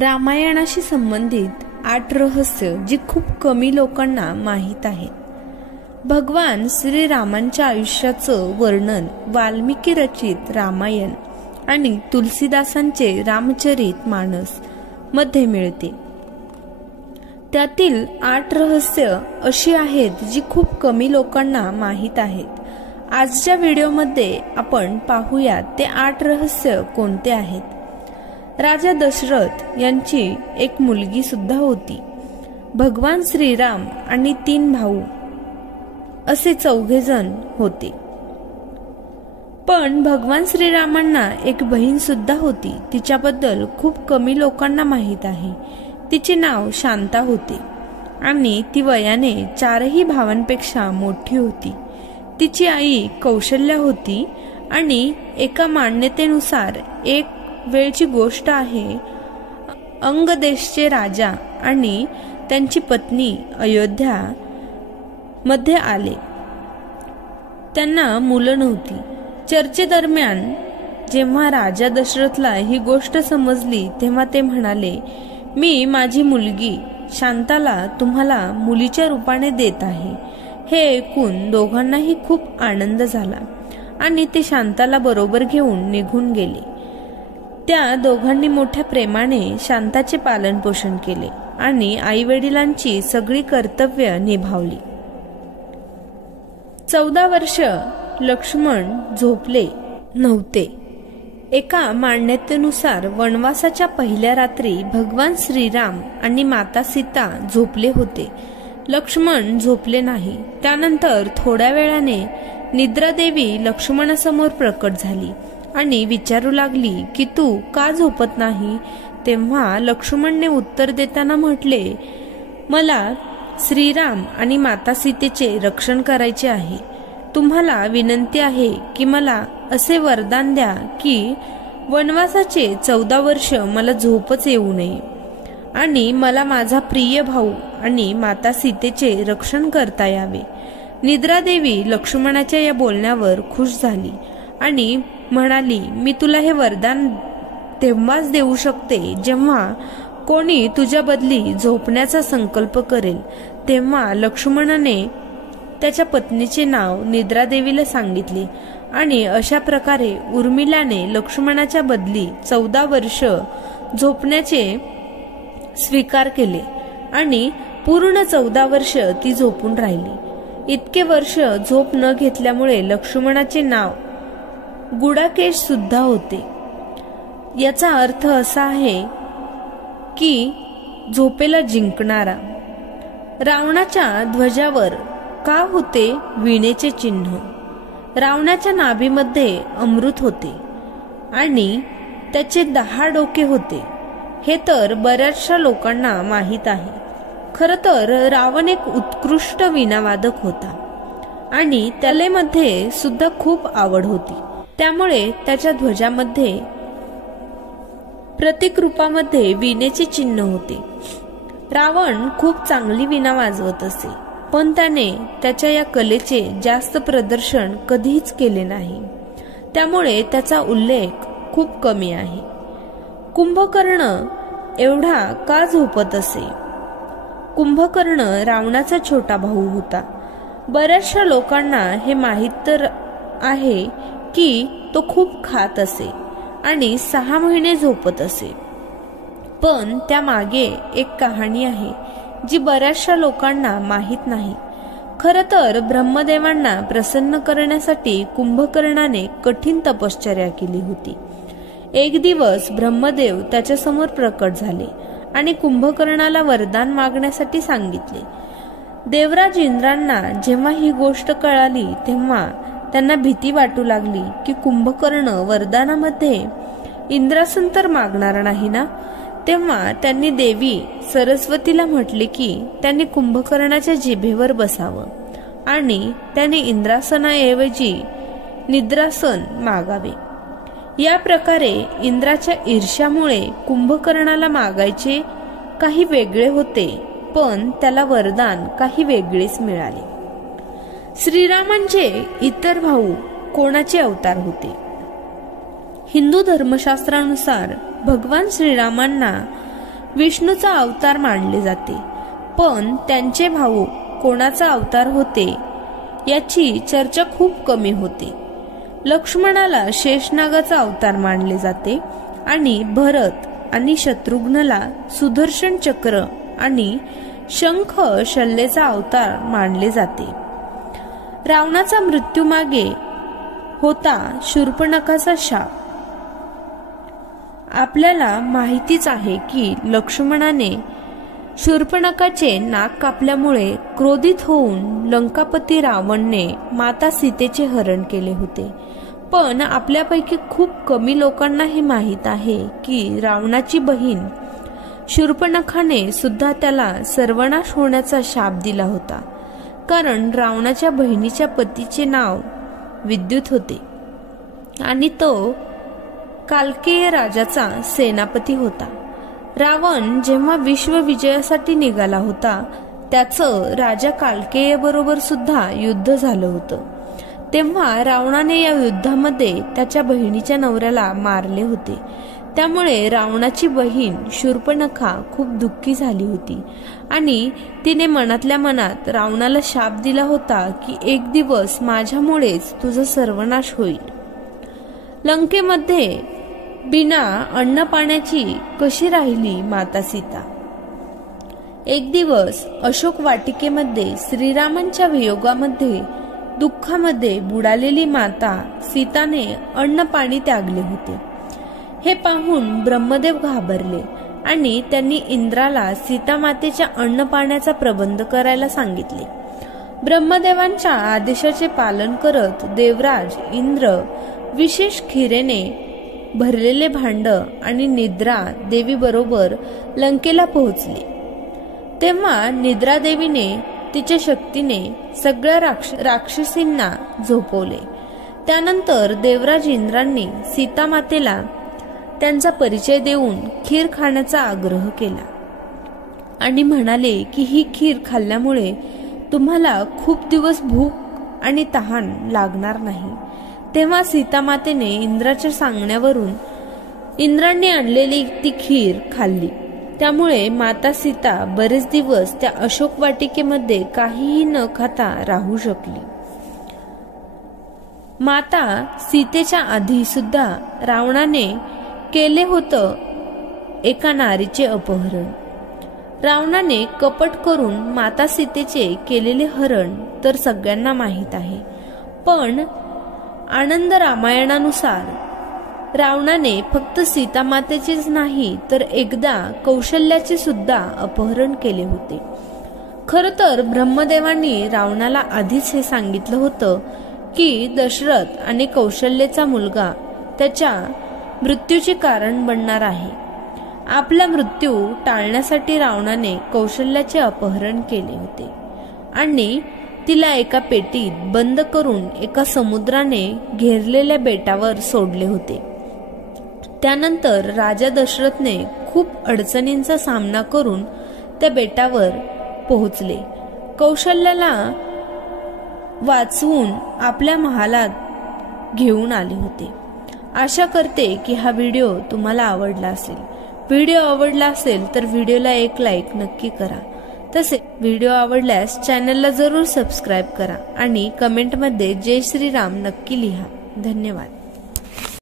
रामायणाशी संबंधित 8 रहस्य जी खूप कमी लोकांना माहीत आहेत. भगवान श्रीरामांच्या आयुष्याचं वर्णन वाल्मिकी रचित रामायण आणि तुलसीदासांचे रामचरित मानस मध्ये मिळते. त्यातील 8 रहस्य अशी आहेत जी खूप कमी लोकांना माहीत आहेत. आजच्या व्हिडिओमध्ये आपण पाहूया ते 8 रहस्य कोणते आहेत. राजा दशरथ यांची एक मुलगी सुद्धा होती. भगवान श्रीराम आणि 3 भाऊ असे 4 जण होते. पण भगवान श्रीरामांना एक बहीण सुद्धा होती. तिच्याबद्दल खूप कमी लोकांना माहीत आहे. तिचे नाव शांता होते आणि ती वयाने 4 भावांपेक्षा मोठी होती. तिची आई कौशल्या होती आणि एका मान्यतेनुसार एक वेळची गोष्ट आहे, अंग देशचे राजा आणि त्यांची पत्नी अयोध्या मध्ये आले. त्यांना मुलं नव्हती. चर्चेदरम्यान जेव्हा राजा दशरथला ही गोष्ट समजली तेव्हा ते म्हणाले, मी माझी मुलगी शांताला तुम्हाला मुलीच्या रूपाने देत आहे. हे ऐकून दोघांनाही खूप आनंद झाला आणि ते शांताला बरोबर घेऊन निघून गेले. त्या दोघांनी मोठ्या प्रेमाने शांताचे पालन पोषण केले आणि आई वडिलांची सगळी कर्तव्य निभावली. 14 वर्ष लक्ष्मण झोपले नव्हते. एका मान्यतेनुसार वनवासाच्या पहिल्या रात्री भगवान श्रीराम आणि माता सीता झोपले होते. लक्ष्मण झोपले नाही. त्यानंतर थोड्या वेळाने निद्रादेवी लक्ष्मणासमोर प्रकट झाली आणि विचारू लागली की तू का झोपत नाही. तेव्हा लक्ष्मणने उत्तर देताना म्हटले, मला श्रीराम आणि माता सीतेचे रक्षण करायचे आहे. तुम्हाला विनंती आहे की मला असे वरदान द्या की वनवासाचे 14 वर्ष मला झोपच येऊ नये आणि मला माझा प्रिय भाऊ आणि माता सीतेचे रक्षण करता यावे. निद्रादेवी लक्ष्मणाच्या या बोलण्यावर खुश झाली आणि म्हणाली, मी तुला हे वरदान तेव्हाच देऊ शकते जेव्हा कोणी तुझ्या बदली झोपण्याचा संकल्प करेल. तेव्हा लक्ष्मणाने त्याच्या पत्नीचे नाव निद्रादेवीला सांगितले आणि अशा प्रकारे उर्मिलाने लक्ष्मणाच्या बदली 14 वर्ष झोपण्याचे स्वीकार केले आणि पूर्ण 14 वर्ष ती झोपून राहिली. इतके वर्ष झोप न घेतल्यामुळे लक्ष्मणाचे नाव गुडाकेश सुद्धा होते. याचा अर्थ असा आहे की झोपेला जिंकणारा. रावणाच्या ध्वजावर का होते वीणेचे चिन्ह. रावणाच्या नाभीमध्ये अमृत होते आणि त्याचे 10 डोके होते. हे तर बऱ्याचशा लोकांना माहीत आहे. खर तर रावण एक उत्कृष्ट वीणावादक होता आणि कलेमध्ये सुद्धा खूप आवड होती. त्यामुळे त्याच्या ध्वजामध्ये प्रतीक रूपामध्ये वीणेचे चिन्ह होते. रावण खूप चांगली वीणा वाजवत असे, पण त्याने त्याच्या या कलेचे जास्त प्रदर्शन कधीच केले नाही. त्यामुळे त्याचा उल्लेख खूप कमी आहे. कुंभकर्ण एवढा का झोपत असे. कुंभकर्ण रावणाचा छोटा भाऊ होता. बऱ्याचशा लोकांना हे माहीत तर आहे की तो खूप खात असे आणि 6 महिने झोपत असे. पण त्यामागे एक कहाणी आहे जी बऱ्याचशा लोकांना माहीत नाही. खर तर ब्रह्मदेवांना प्रसन्न करण्यासाठी कुंभकर्णाने कठीण तपश्चर्या केली होती. एक दिवस ब्रह्मदेव त्याच्यासमोर प्रकट झाले आणि कुंभकर्णाला वरदान मागण्यासाठी सांगितले. देवराज इंद्रांना जेव्हा ही गोष्ट कळाली तेव्हा त्यांना भीती वाटू लागली की कुंभकर्ण वरदानामध्ये इंद्रासन तर मागणार नाही ना. तेव्हा त्यांनी देवी सरस्वतीला म्हटले की त्यांनी कुंभकर्णाच्या जिभेवर बसावं आणि त्याने इंद्रासनाऐवजी निद्रासन मागावे. या प्रकारे इंद्राच्या ईर्ष्यामुळे कुंभकर्णाला मागायचे काही वेगळे होते, पण त्याला वरदान काही वेगळेच मिळाले. श्रीरामांचे इतर भाऊ कोणाचे अवतार होते? हिंदू धर्मशास्त्रानुसार भगवान श्रीरामांना विष्णूचा अवतार मानले जाते, पण त्यांचे भाऊ कोणाचा अवतार होते याची चर्चा खूप कमी होते. लक्ष्मणाला शेषनागाचा अवतार मानले जाते आणि भरत आणि शत्रुघ्नला सुदर्शन चक्र आणि शंख शल्येचा अवतार मानले जाते. रावणाचा मृत्यू मागे होता शूर्पणखाचा शाप. आपल्याला माहितीच आहे की लक्ष्मणाने शूर्पणखाचे नाक कापल्यामुळे क्रोधित होऊन लंकापती रावणने माता सीतेचे हरण केले होते. पण आपल्यापैकी खूप कमी लोकांना हे माहीत आहे की रावणाची बहीण शूर्पणखाने सुद्धा त्याला सर्वनाश होण्याचा शाप दिला होता, कारण रावणाच्या बहिणीच्या पतीचे नाव विद्युत होते आणि तो कालकेय राजाचा सेनापती होता. रावण जेव्हा विश्वविजयासाठी निघाला होता, त्याचं राजा कालकेय बरोबर सुद्धा युद्ध झालं होतं. तेव्हा रावणाने या युद्धामध्ये त्याच्या बहिणीच्या नवऱ्याला मारले होते. त्यामुळे रावणाची बहीण शूर्पणखा खूप दुःखी झाली होती आणि तिने मनातल्या मनात रावणाला शाप दिला होता की एक दिवस माझ्यामुळेच तुझा सर्वनाश होईल. लंकेमध्ये बिना अन्न पाण्याची कशी राहिली माता सीता? एक दिवस अशोक वाटिकेमध्ये श्रीरामांच्या वियोगामध्ये दुःखामध्ये बुडालेली माता सीताने अन्न पाणी त्यागले होते. हे पाहून ब्रह्मदेव घाबरले आणि त्यांनी इंद्राला सीता मातेच्या अन्न पाण्याचा प्रबंध करायला सांगितले. ब्रह्मदेवांच्या आदेशाचे पालन करत देवराज इंद्र विशेष खिरेने भरलेले भांड आणि निद्रा देवी बरोबर लंकेला पोहोचले. तेव्हा निद्रा देवीने तिच्या शक्तीने सगळ्या राक्षसींना झोपवले. त्यानंतर देवराज इंद्रांनी सीता मातेला त्यांचा परिचय देऊन खीर खाण्याचा आग्रह केला आणि म्हणाले की ही खीर खाल्ल्यामुळे तुम्हाला खूप दिवस भूक आणि तहान लागणार नाही. तेव्हा सीता मातेने इंद्राच्या सांगण्यावरून इंद्रांनी आणलेली ती खीर खाल्ली. त्यामुळे माता सीता बरेच दिवस त्या अशोक वाटिकेमध्ये काहीही न खाता राहू शकली. माता सीतेच्या आधी सुद्धा रावणाने केले होतं एका नारीचे अपहरण. रावणाने कपट करून माता सीतेचे केलेले हरण तर सगळ्यांना माहीत आहे, पण आनंद रामायणानुसार रावणाने फक्त सीता मातेचेच नाही तर एकदा कौशल्याचे सुद्धा अपहरण केले होते. खर तर ब्रह्मदेवांनी रावणाला आधीच हे सांगितलं होतं की दशरथ आणि कौशल्याचा मुलगा त्याच्या मृत्यूचे कारण बनणार आहे. आपला मृत्यू टाळण्यासाठी रावणाने कौशल्याचे अपहरण केले होते आणि तिला एका पेटीत बंद करून एका समुद्राने घेरलेल्या बेटावर सोडले होते. त्यानंतर राजा दशरथने खूप अडचणींचा सामना करून त्या बेटावर पोहोचले. कौशल्याला वाचवून आपल्या महालात घेऊन आले होते. आशा करते की हा व्हिडिओ तुम्हाला आवडला असेल. व्हिडिओ आवडला असेल तर व्हिडिओला एक लाईक नक्की करा. तसे व्हिडिओ आवडल्यास चॅनलला जरूर सबस्क्राईब करा आणि कमेंटमध्ये जय श्रीराम नक्की लिहा. धन्यवाद.